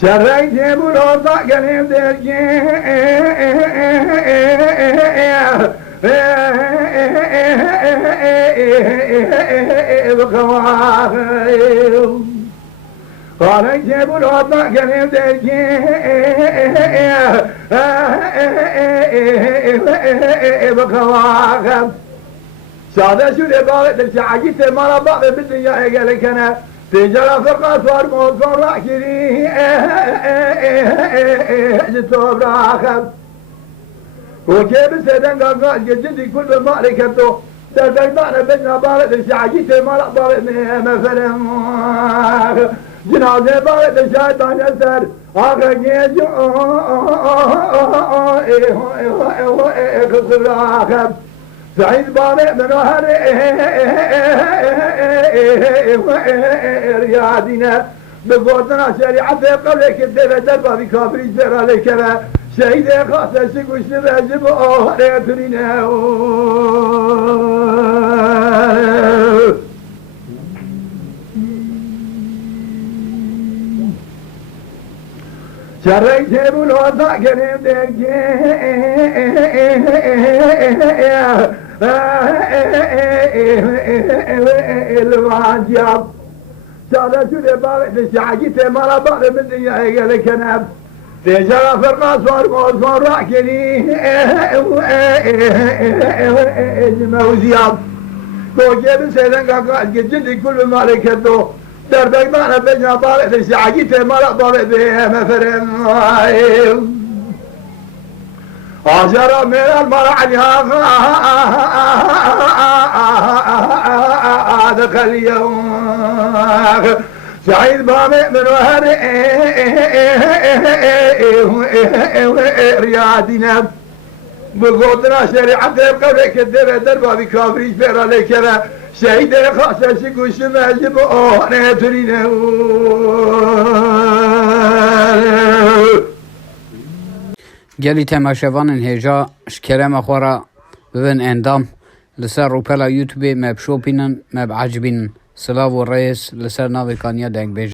شريت بلوطة قليم درجي بخواخر قال جيبوا الوطن قليم درجي بخواخر سادة شو لبالي تلشعجيت مرة بعض بالدنيا قالك أنا تجرى فرقة صار موت صار راكري جتوب راخر وكيف سيدان قال جدي كل ما ركبتو تردك معنا بينا بالد الشعجيت مرة بالد مثلا جنازة بالد الشيطان يسر آخر جيجو خسر راخر سعيد بارئ من وهر ريادنا بفوتنا شريعة قبلك الدفع دربا بكافري سر عليك شهيد خاصة شكوش نبهجب ريترينا شريت بلوطة قريب درجي الواجب سادة شو لبالك الشعجيت مرة بعض من دنيا قالك أنا تجرى فرقة صار موت صار راكني الموزياب كوكيب سيدان قاقال جدي كل ما ركبتو دربك معنا بينا بالك الشعجيت مرة بالك بها مفرم أجرى من المرعى دخل اليوم سعيد بامئ من وهر ريادنا بقودنا شريعة قبلك الدفع دربا بكافريش بير عليك شهيد خاصة شكوش مهجب نترينا گلی تماشاوان هجا شکرم خورا ببن اندام لسر روپلا یوتیوب مب شوپینن مب عجبین سلاو و رئیس لسر ناوی کانیا دنگ بیج